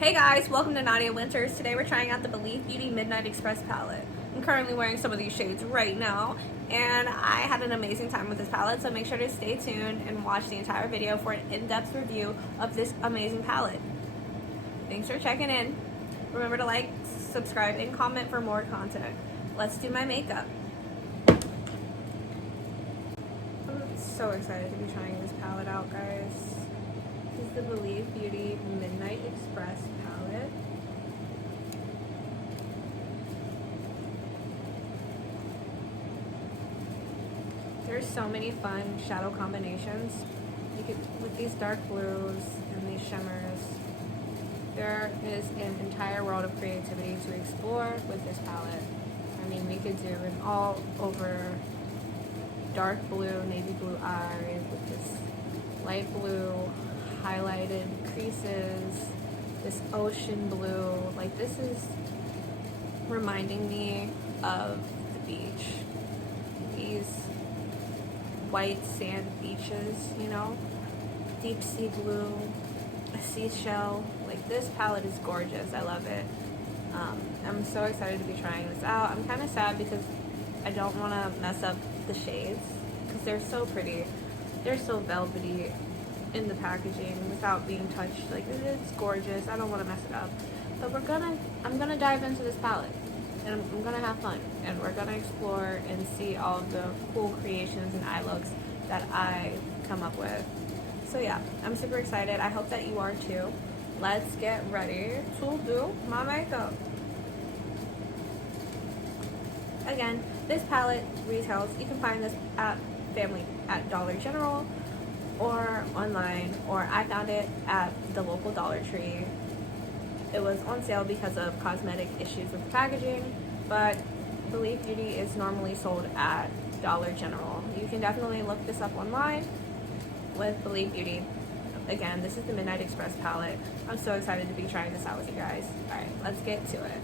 Hey guys, welcome to Nadia Winters. Today we're trying out the Believe Beauty Midnight Express palette. I'm currently wearing some of these shades right now, and I had an amazing time with this palette, so make sure to stay tuned and watch the entire video for an in-depth review of this amazing palette. Thanks for checking in. Remember to like, subscribe, and comment for more content. Let's do my makeup. I'm so excited to be trying this palette out, guys. This is the Believe Beauty Midnight Express palette. There's so many fun shadow combinations. You could, with these dark blues and these shimmers, there is an entire world of creativity to explore with this palette. I mean, we could do an all over dark blue, navy blue eyes with this light blue highlighted creases, this ocean blue. Like, this is reminding me of the beach. These white sand beaches, you know, deep sea blue, a seashell. Like, this palette is gorgeous. I love it. I'm so excited to be trying this out. I'm kind of sad because I don't want to mess up the shades because they're so pretty. They're so velvety in the packaging without being touched. Like, it's gorgeous. I don't want to mess it up. But I'm gonna dive into this palette and I'm gonna have fun, and we're gonna explore and see all of the cool creations and eye looks that I come up with. So yeah, I'm super excited. I hope that you are too. Let's get ready to do my makeup. Again, this palette retails, you can find this at Dollar General or online, or I found it at the local Dollar Tree. It was on sale because of cosmetic issues with the packaging, but Believe Beauty is normally sold at Dollar General. You can definitely look this up online with Believe Beauty. Again, this is the Midnight Express palette. I'm so excited to be trying this out with you guys. Alright, let's get to it.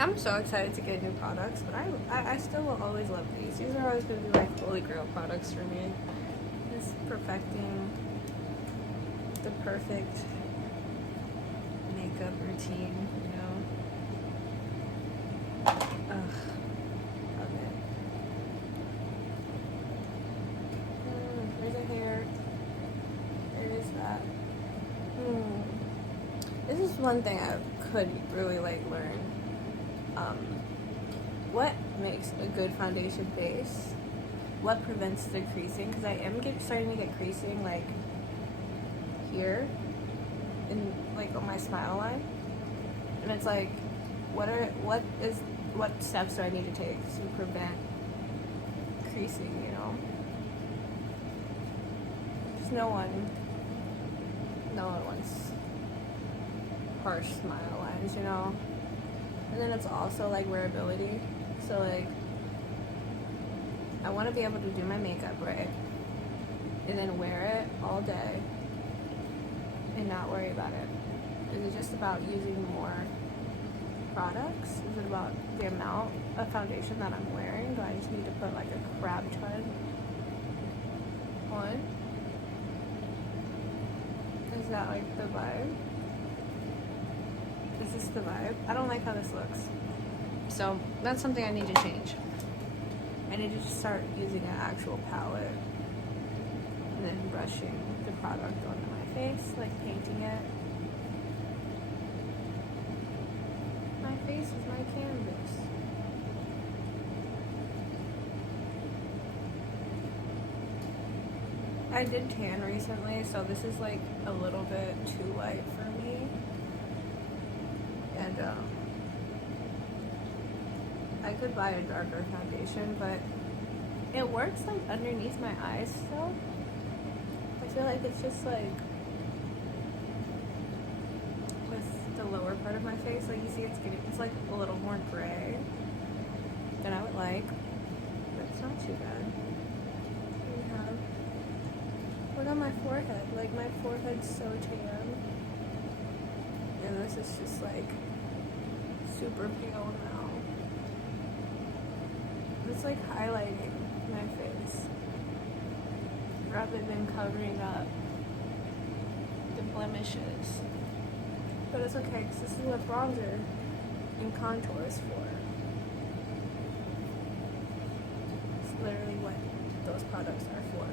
I'm so excited to get new products, but I still will always love these. These are always going to be like holy grail products for me. It's perfecting the perfect makeup routine, you know. Ugh, love it. There's a hair. There is that. This is one thing I could really like learn. What makes a good foundation base? What prevents the creasing? Because I am starting to get creasing like here, in like on my smile line, and it's like, what steps do I need to take to prevent creasing? You know, because no one wants harsh smile lines, you know. And then it's also like wearability. So like, I want to be able to do my makeup right and then wear it all day and not worry about it. Is it just about using more products? Is it about the amount of foundation that I'm wearing? Do I just need to put like a crap ton on? Is that like the vibe? Is this the vibe? I don't like how this looks. So that's something I need to change. I need to just start using an actual palette and then brushing the product onto my face, like painting it. My face is my canvas. I did tan recently, so this is like a little bit too light for me. And I could buy a darker foundation, but it works like underneath my eyes still. I feel like it's just like with the lower part of my face, like you see it's like a little more gray than I would like, but it's not too bad. Look at my forehead, like my forehead's so tan, and this is just like super pale now. It's like highlighting my face rather than covering up the blemishes. But it's okay, because this is what bronzer and contour is for. It's literally what those products are for.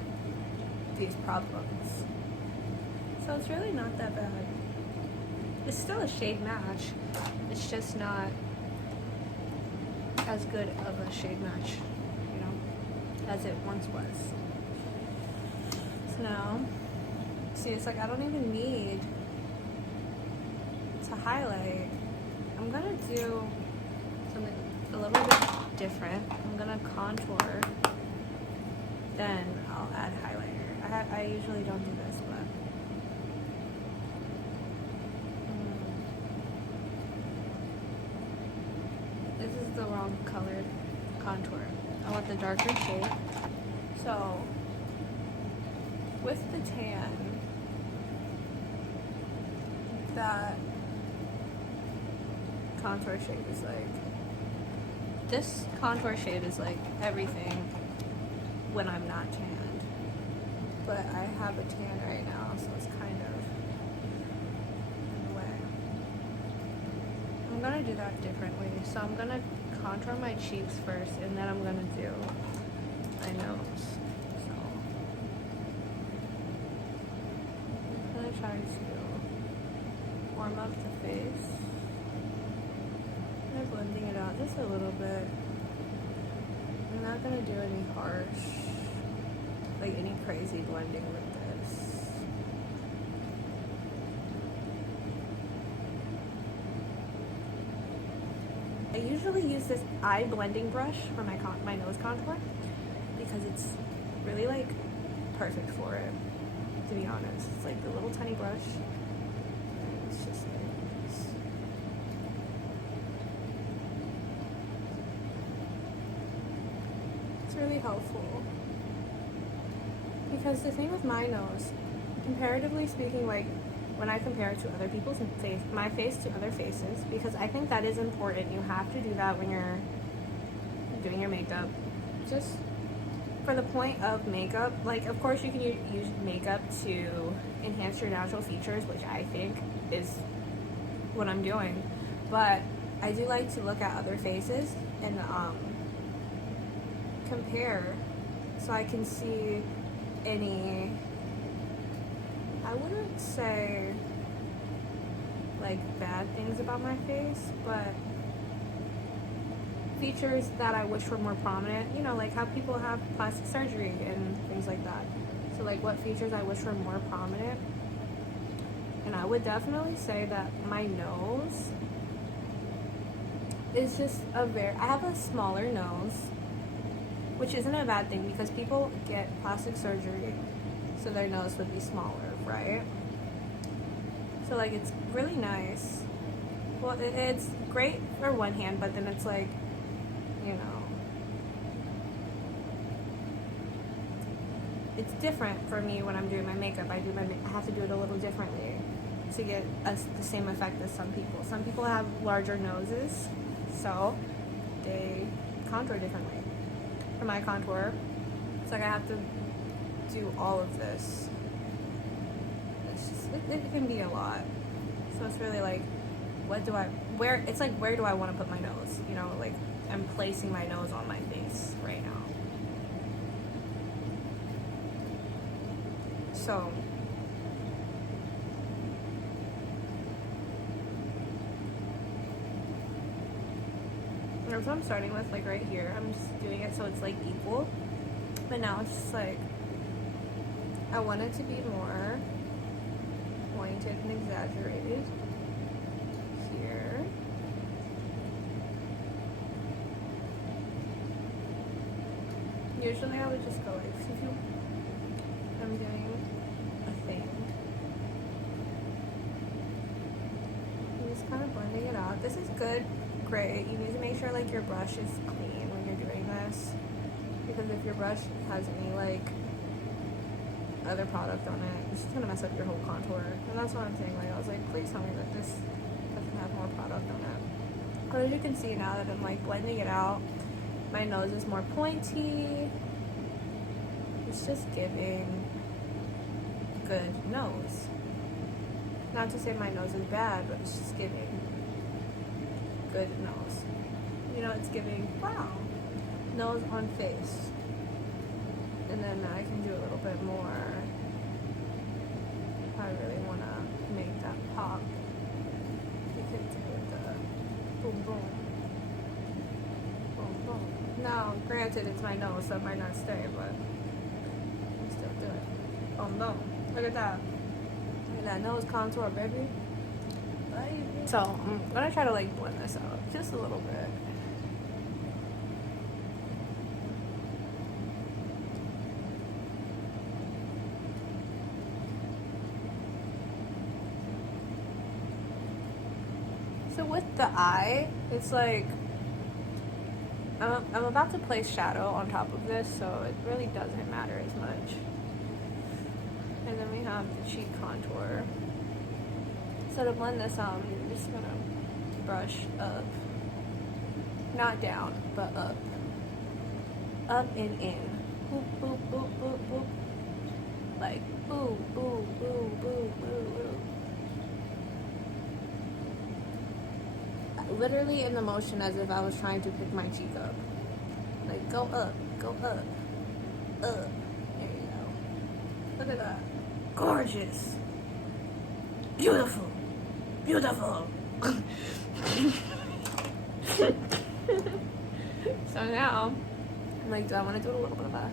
These products. So it's really not that bad. It's still a shade match. It's just not as good of a shade match, you know, as it once was. So now, see, it's like I don't even need to highlight. I'm gonna do something a little bit different. I'm gonna contour, then I'll add highlighter. I usually don't do this, but this is the wrong colored contour. I want the darker shade. So with the tan, that contour shade is like, this contour shade is like everything when I'm not tanned. But I have a tan right now, so it's kind of in the way. I'm gonna do that differently. So I'm gonna contour my cheeks first, and then I'm gonna do my nose. So I'm gonna try to warm up the face. I'm blending it out just a little bit. I'm not gonna do any harsh, like any crazy blending with this. I usually use this eye blending brush for my nose contour because it's really like perfect for it, to be honest. It's like the little tiny brush. And it's just like this. It's really helpful. Because the thing with my nose, comparatively speaking, like when I compare it to other people's face, my face to other faces, because I think that is important. You have to do that when you're doing your makeup. Just for the point of makeup, like of course you can use makeup to enhance your natural features, which I think is what I'm doing. But I do like to look at other faces and compare so I can see any, I wouldn't say like bad things about my face, but features that I wish were more prominent, you know, like how people have plastic surgery and things like that. So like what features I wish were more prominent. And I would definitely say that my nose is just I have a smaller nose, which isn't a bad thing because people get plastic surgery so their nose would be smaller, right? So like it's really nice. Well, it's great for one hand, but then it's like, you know, it's different for me when I'm doing my makeup. I have to do it a little differently to get the same effect as some people. Some people have larger noses, so they contour differently. For my contour, it's like I have to do all of this. It's just, it can be a lot. So it's really like, where do I want to put my nose? You know, like I'm placing my nose on my face right now. So that's what I'm starting with, like right here. I'm just doing it so it's like equal. But now it's just like, I want it to be more pointed and exaggerated here. Usually I would just go like, I'm doing a thing. I'm just kind of blending it out. This is good. Great. You need to make sure like your brush is clean when you're doing this, because if your brush has any like other product on it, it's just gonna mess up your whole contour. And that's what I'm saying. Like I was like, please tell me that this doesn't have more product on it. But as you can see now that I'm like blending it out, my nose is more pointy. It's just giving good nose. Not to say my nose is bad, but it's just giving good nose. You know, it's giving, wow, nose on face. And then I can do a little bit more if I really want to make that pop. You can do the boom boom. Boom boom. Now, granted, it's my nose, so it might not stay, but I can still do it. Boom boom. Look at that. Look at that nose contour, baby. So, I'm gonna try to like blend this out just a little bit. So with the eye, it's like I'm about to place shadow on top of this, so it really doesn't matter as much. And then we have the cheek contour. So to blend this out, I'm just gonna brush up, not down, but up, up and in, boop boop boop boop boop, like boo boo boo boo boo boo. Literally in the motion as if I was trying to pick my cheek up. Like, go up, up. There you go. Look at that. Gorgeous. Beautiful. Beautiful. So now, I'm like, do I want to do a little bit of a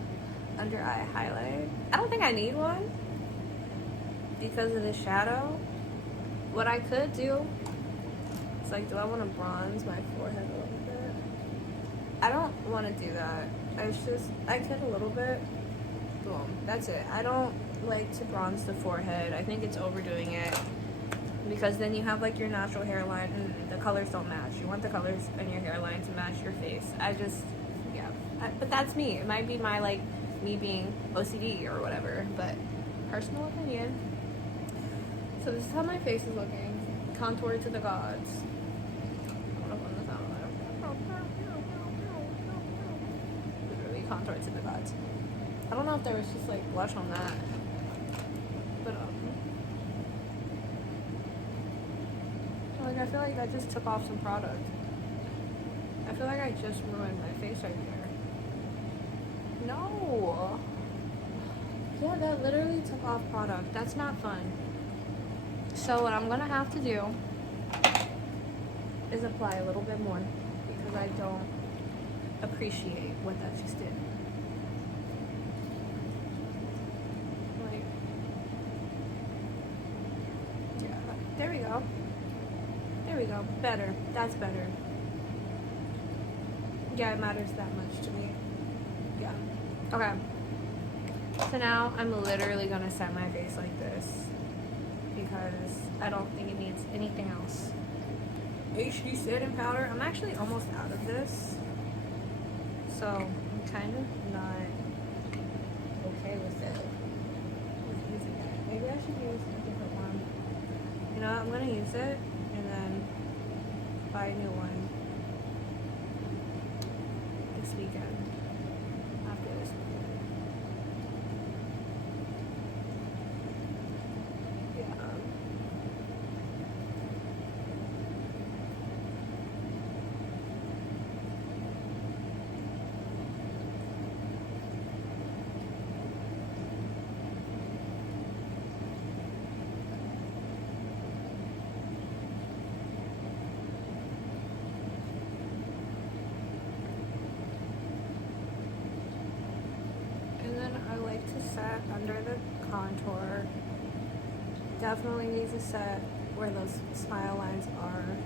under eye highlight? I don't think I need one because of the shadow. What I could do, it's like, do I want to bronze my forehead a little bit? I don't want to do that. I could a little bit. Boom. That's it. I don't like to bronze the forehead. I think it's overdoing it because then you have like your natural hairline and the colors don't match. You want the colors in your hairline to match your face. Yeah. But that's me. It might be my like me being OCD or whatever, but personal opinion. So this is how my face is looking. Contour to the gods. Literally contour to the gods. I don't know if there was just like blush on that, but like I feel like that just took off some product. I feel like I just ruined my face right there. No. Yeah, that literally took off product. That's not fun. So what I'm gonna have to do is apply a little bit more because I don't appreciate what that just did. Like, yeah, there we go. There we go. Better. That's better. Yeah, it matters that much to me. Yeah. Okay. So now I'm literally gonna set my face like this because I don't think it needs anything else. HD setting powder. I'm actually almost out of this, so I'm kind of not okay with it. With using it. Maybe I should use a different one. You know, I'm gonna use it and then buy a new one this weekend. After this weekend. Yeah. Set under the contour. Definitely needs a set where those smile lines are.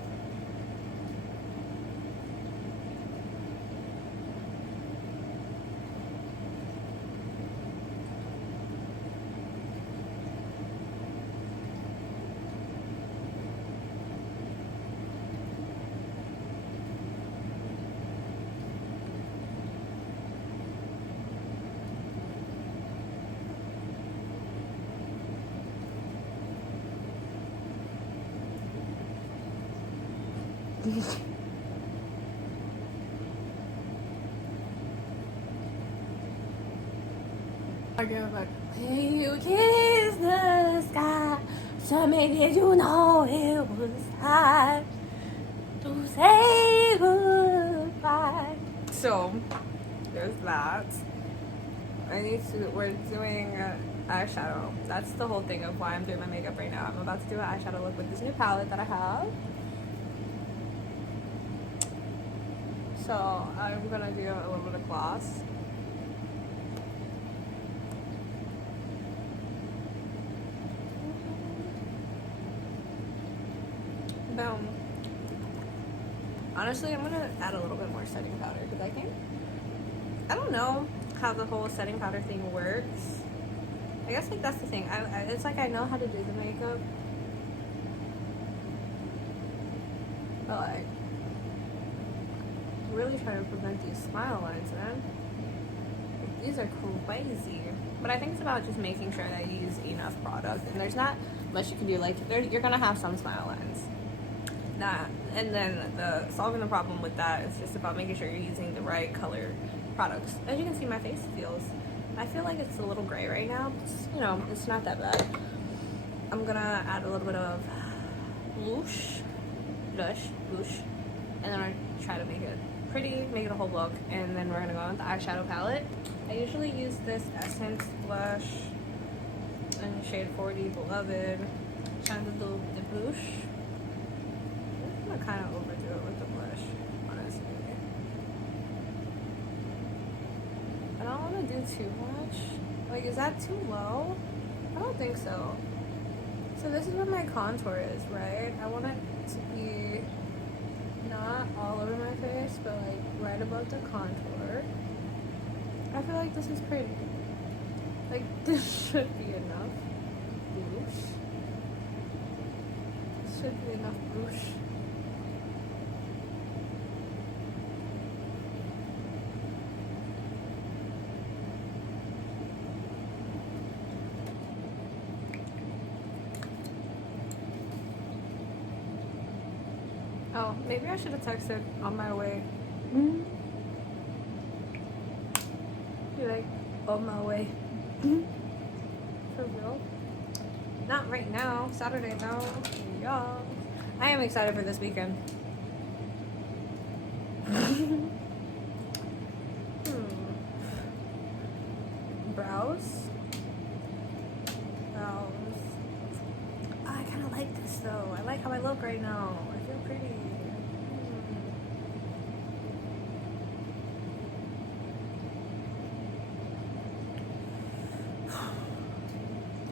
I go like, hey, you kiss the sky Tell me, did you know it was time to say goodbye? So, there's that. We're doing eyeshadow. That's the whole thing of why I'm doing my makeup right now. I'm about to do an eyeshadow look with this new palette that I have. So, I'm gonna do a little bit of gloss. Boom. Honestly, I'm gonna add a little bit more setting powder because I don't know how the whole setting powder thing works. I guess like that's the thing. It's like I know how to do the makeup, but like really trying to prevent these smile lines, man. Like, these are crazy. But I think it's about just making sure that you use enough product, and there's not much you can do. Like you're gonna have some smile lines. And then solving the problem with that is just about making sure you're using the right color products. As you can see, my face I feel like it's a little gray right now. It's not that bad. I'm gonna add a little bit of blush, and then I try to make it pretty, make it a whole look, and then we're gonna go on with the eyeshadow palette. I usually use this Essence blush in shade 40 Beloved. Trying to do the blush. I'm gonna kind of overdo it with the blush, honestly. I don't want to do too much. Like, is that too low? I don't think so. So this is where my contour is, right? I want it to be not all over my face, but like right above the contour. I feel like this is pretty. Like, this should be enough blush. Should be enough blush. Oh, maybe I should have texted on my way. You're like, on my way. For real? Not right now. Saturday though. Yeah. I am excited for this weekend. Brows. I kind of like this though. I like how I look right now. I feel pretty.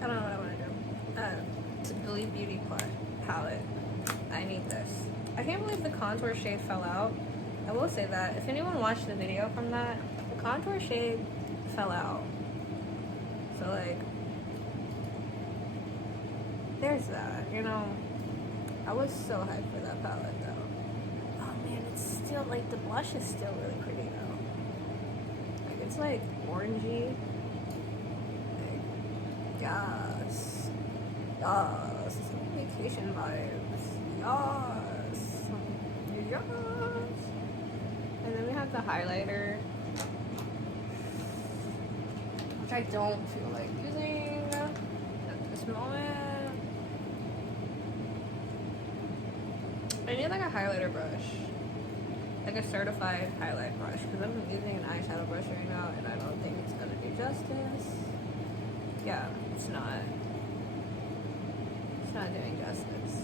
I don't know what I want to do. It's a Billy Beauty palette. I need this. I can't believe the contour shade fell out. I will say that. If anyone watched the video from that, the contour shade fell out. So like, there's that, I was so hyped for that palette though. Oh man, it's still like, the blush is still really pretty though. Like, it's like orangey. Like, yes. Yes. Vacation vibes. Yes. Yes. And then we have the highlighter, which I don't feel like using at this moment. I need like a highlighter brush, like a certified highlight brush, because I'm using an eyeshadow brush right now and I don't think it's gonna do justice. Yeah, it's not doing justice.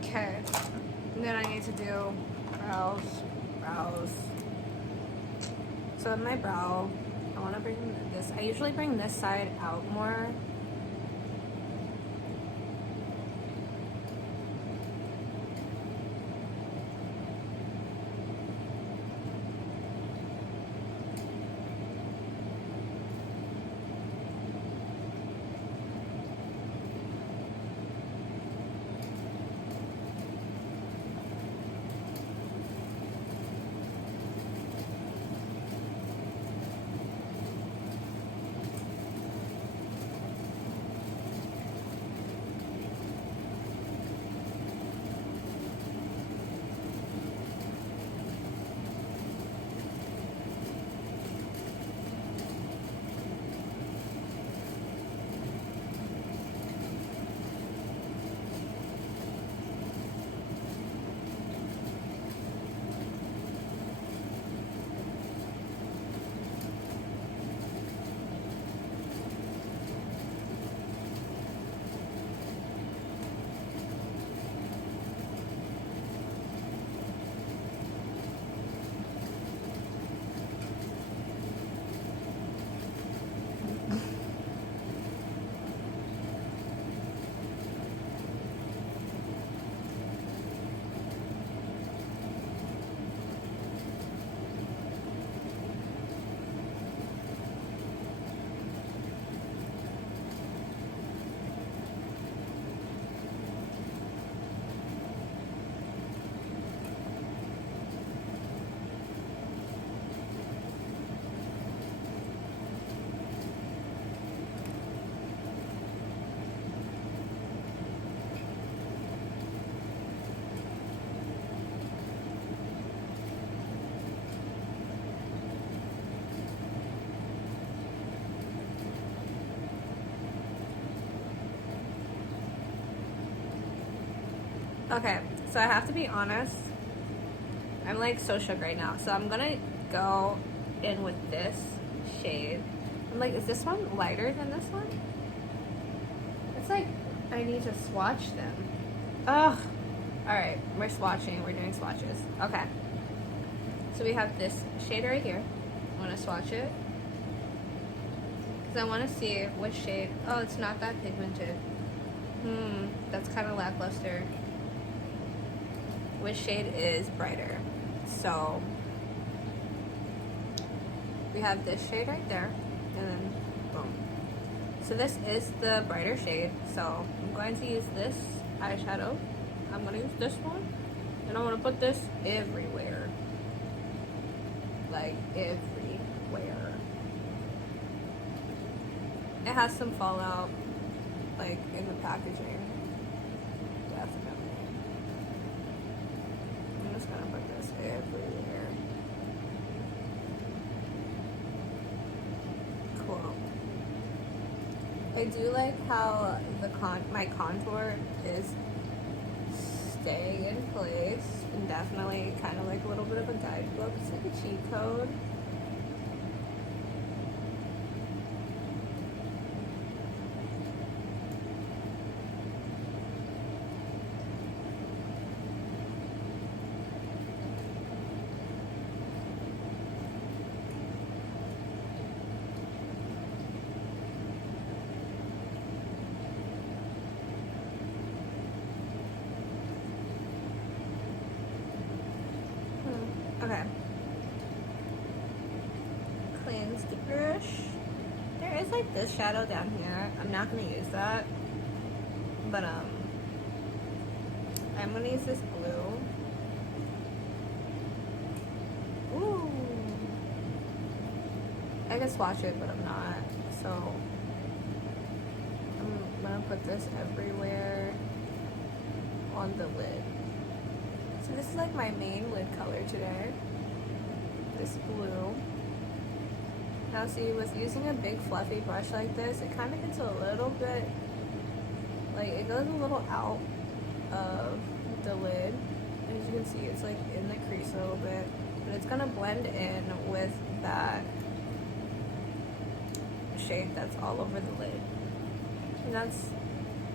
Okay, and then I need to do brows. So in my brow, I want to bring this. I usually bring this side out more. Okay, so I have to be honest. I'm like so shook right now. So I'm gonna go in with this shade. I'm like, is this one lighter than this one? It's like I need to swatch them. Ugh. Alright, we're swatching. We're doing swatches. Okay. So we have this shade right here. I want to swatch it. Because I want to see which shade. Oh, it's not that pigmented. That's kind of lackluster. Which shade is brighter? So we have this shade right there, and then boom. So this is the brighter shade. So I'm going to use this eyeshadow. I'm going to use this one, and I'm going to put this everywhere. Like everywhere. It has some fallout, like in the packaging. Definitely. I'm just gonna put this everywhere. Cool. I do like how my contour is staying in place, and definitely kind of like a little bit of a guidebook. It's like a cheat code. Okay. Cleanse the brush. There is like this shadow down here. I'm not gonna use that, but I'm gonna use this blue. Ooh. I could swatch it, but I'm not. So I'm gonna put this everywhere on the lid. So this is like my main lid color today. This blue. Now see, with using a big fluffy brush like this, it kind of gets a little bit, like it goes a little out of the lid. As you can see, it's like in the crease a little bit, but it's gonna blend in with that shade that's all over the lid. And that's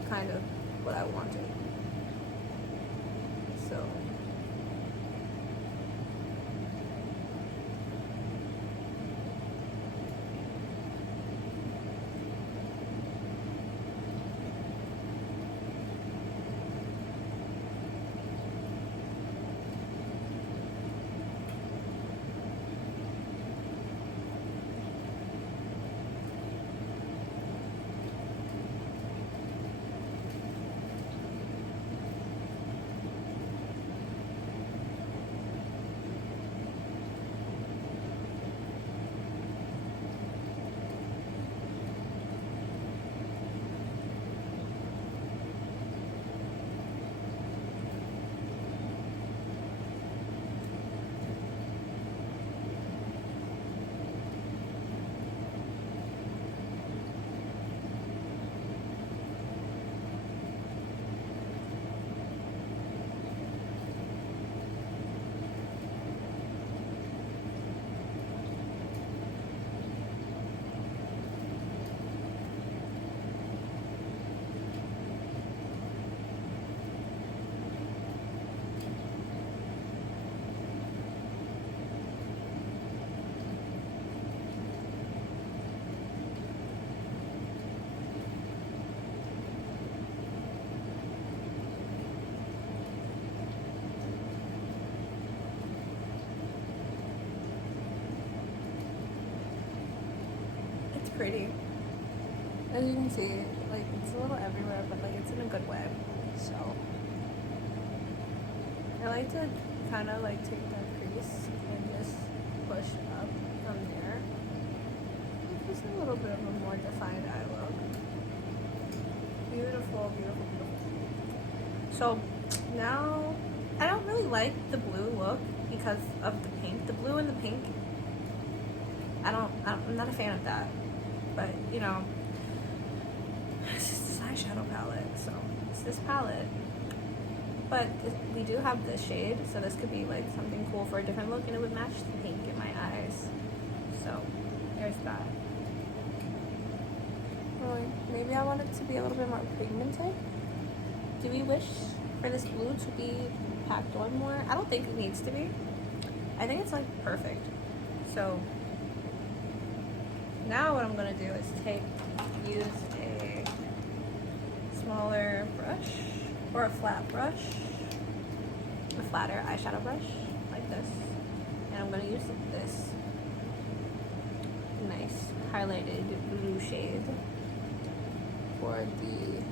kind of what I wanted. So pretty. As you can see, like it's a little everywhere, but like it's in a good way. So I like to kind of like take that crease and just push up from there. Just a little bit of a more defined eye look. Beautiful, beautiful, beautiful. So now I don't really like the blue look because of the pink. The blue and the pink, I'm not a fan of that. But, you know, it's just this eyeshadow palette, so it's this palette. But we do have this shade, so this could be like something cool for a different look, and it would match the pink in my eyes. So there's that. Maybe I want it to be a little bit more pigmented. Do we wish for this blue to be packed on more? I don't think it needs to be. I think it's like perfect. So now what I'm gonna do is use a smaller brush or a flat brush, a flatter eyeshadow brush like this, and I'm gonna use this nice highlighted blue shade for the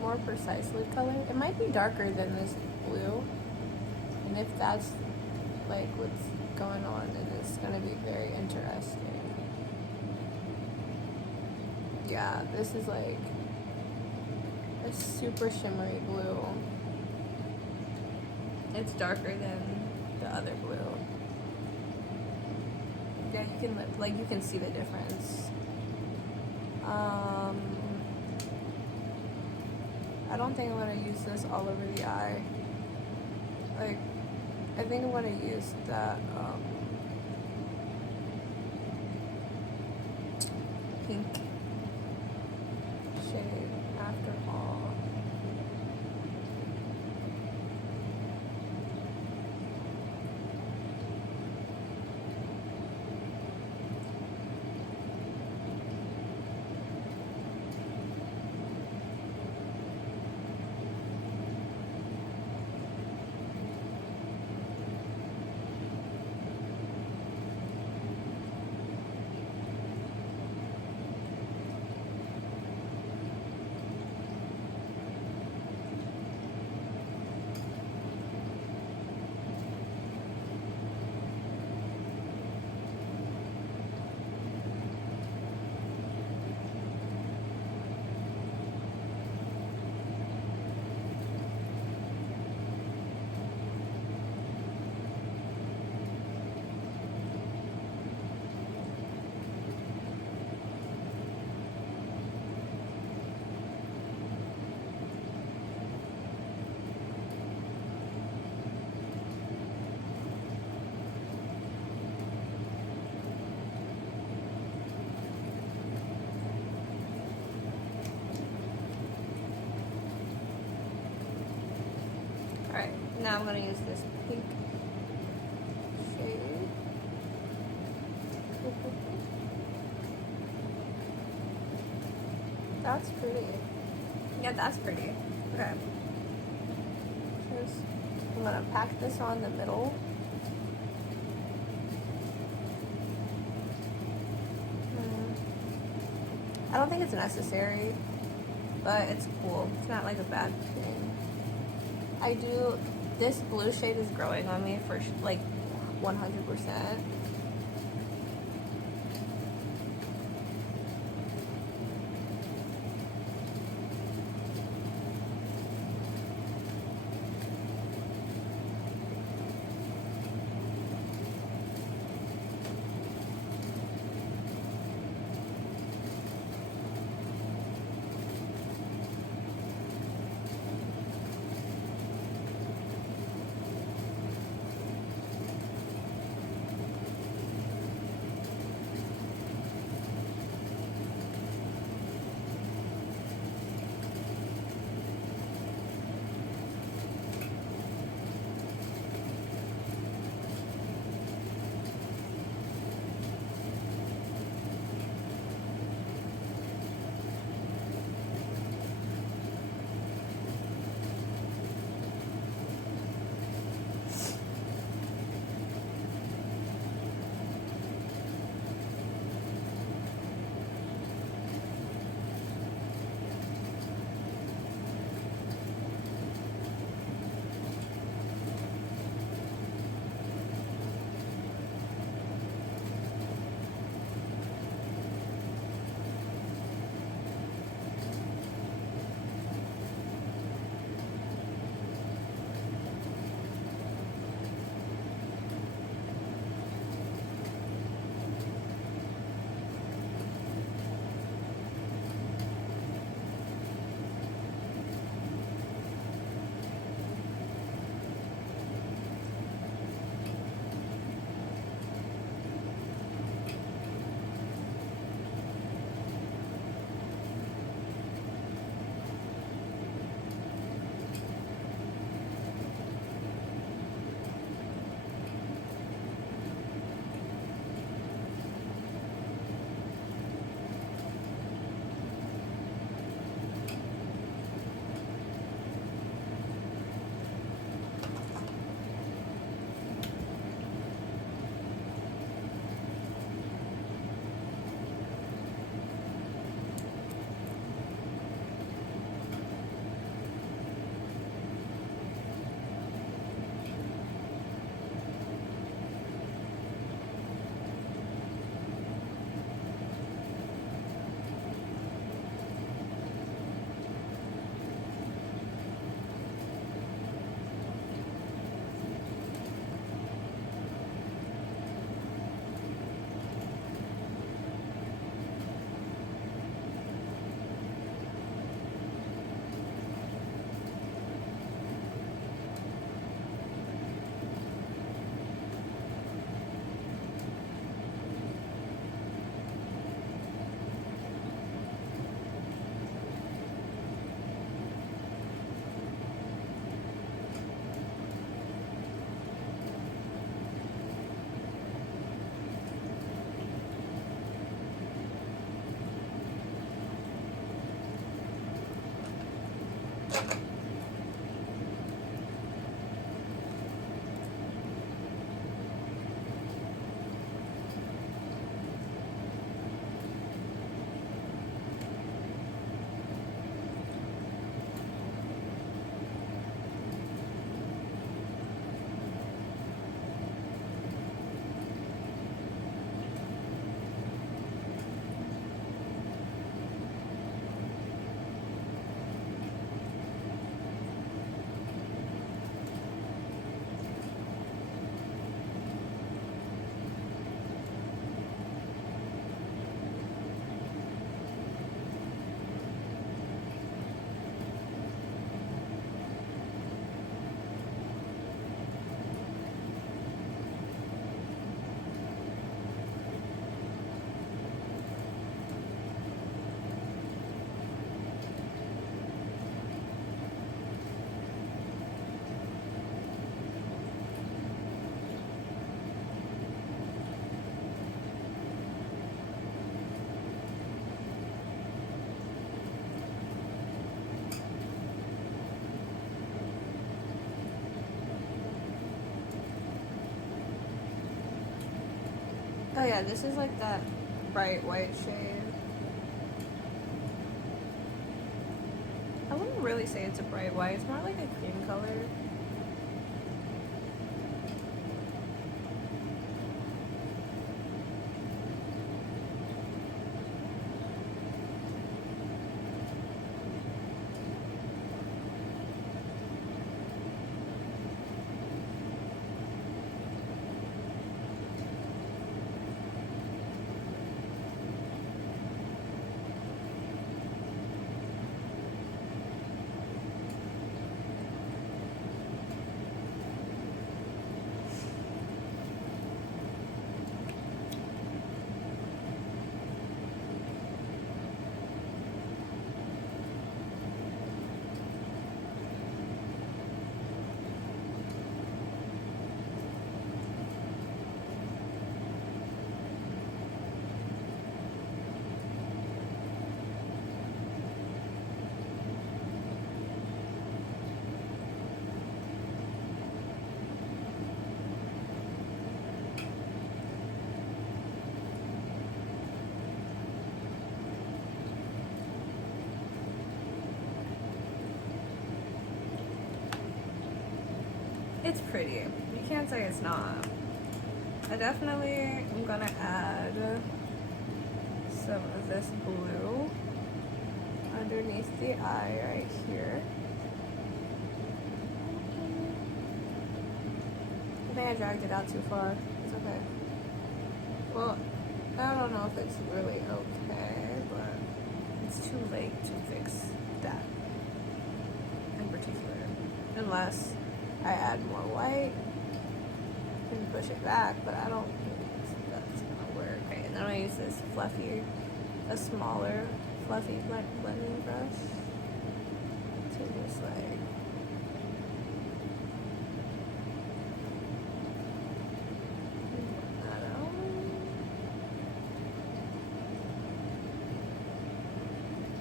more precise lid color. It might be darker than this blue, and if that's like what's going on, then it's gonna be very interesting. Yeah, this is like a super shimmery blue. It's darker than the other blue. Yeah, you can see the difference. I don't think I'm gonna use this all over the eye. Like, I think I'm gonna use that pink shade after all. Alright, now I'm going to use this pink shade. That's pretty. Yeah, that's pretty. Okay. I'm going to pack this on the middle. I don't think it's necessary, but it's cool. It's not like a bad thing. This blue shade is growing on me for like 100%. Oh yeah, this is like that bright white shade. I wouldn't really say it's a bright white. It's more like a cream color. It's pretty. You can't say it's not. I definitely am gonna add some of this blue underneath the eye right here. I think I dragged it out too far. It's okay. Well, I don't know if it's really okay, but it's too late to fix that in particular. Unless I add more white and push it back, but I don't think that's gonna work. Okay, and then I'm gonna use this a smaller fluffy blending brush to just like blend that out.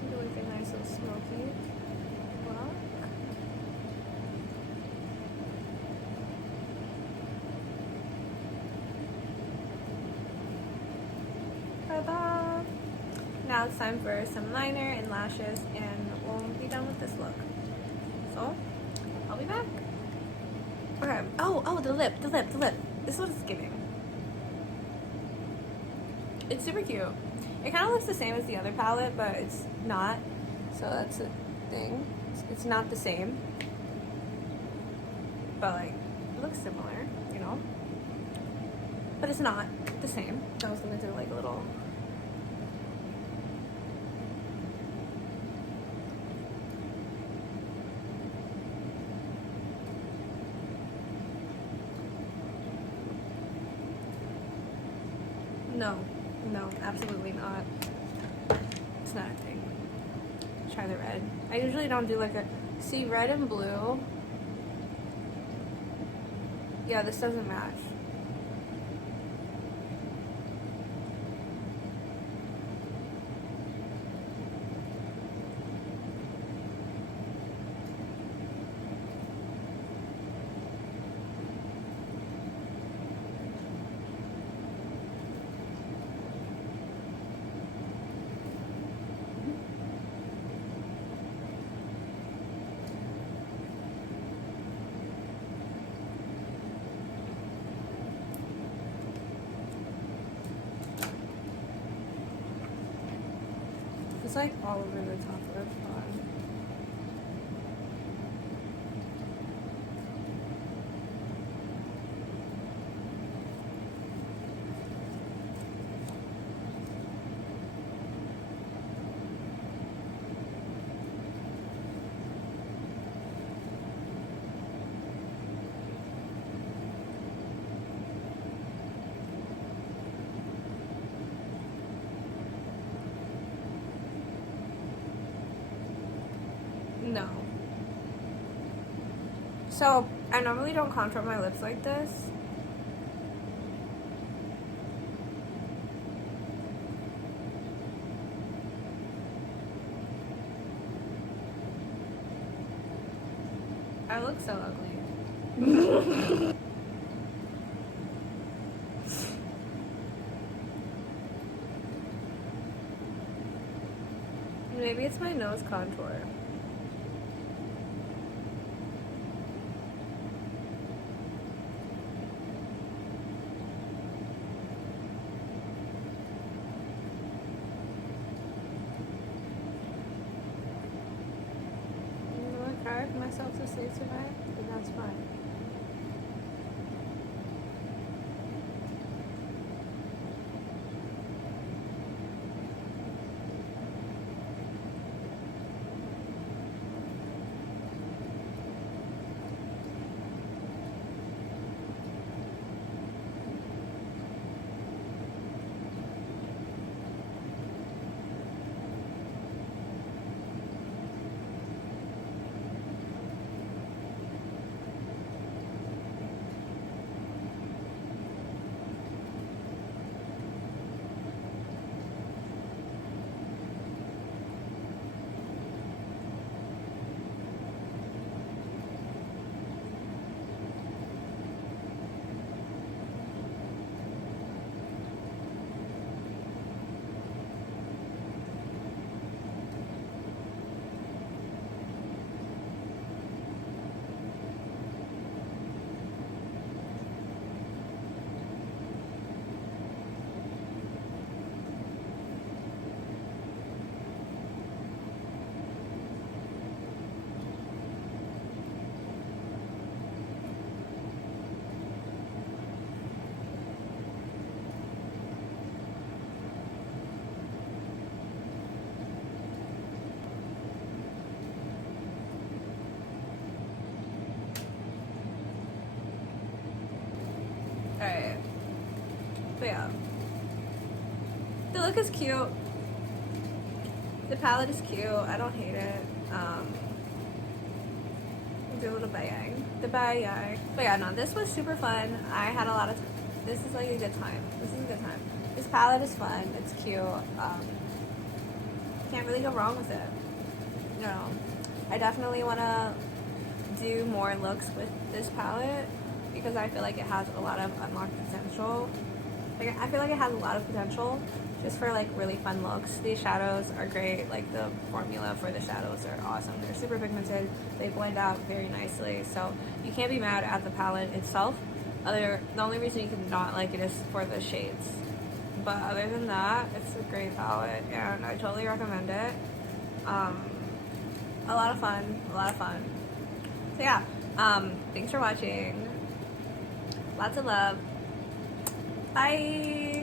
Do like a nice little smoky look. Ta-da! Now it's time for some liner and lashes, and we'll be done with this look. So, I'll be back. Okay. Oh, the lip. This is what it's giving. It's super cute. It kind of looks the same as the other palette, but it's not. So that's a thing. It's not the same. But like, it looks similar, you know? But it's not the same. So I was gonna do like a little No, absolutely not. It's not a thing. Try the red. I usually don't do like a... See, red and blue. Yeah, this doesn't match. It's like all over the top of it. No. So, I normally don't contour my lips like this. I look so ugly. Maybe it's my nose contour. I'm gonna cry myself to sleep tonight, and that's fine. Alright. But yeah. The look is cute. The palette is cute. I don't hate it. Do a little bayang. The bayang. But yeah, no, this was super fun. I had a lot of this is like a good time. This is a good time. This palette is fun. It's cute. Can't really go wrong with it. No. I definitely want to do more looks with this palette because I feel like it has a lot of unlocked potential. Like, I feel like it has a lot of potential just for like really fun looks. These shadows are great. Like, the formula for the shadows are awesome. They're super pigmented. They blend out very nicely. So you can't be mad at the palette itself. The only reason you can not like it is for the shades. But other than that, it's a great palette and I totally recommend it. A lot of fun. A lot of fun. So yeah, thanks for watching. Lots of love. Bye.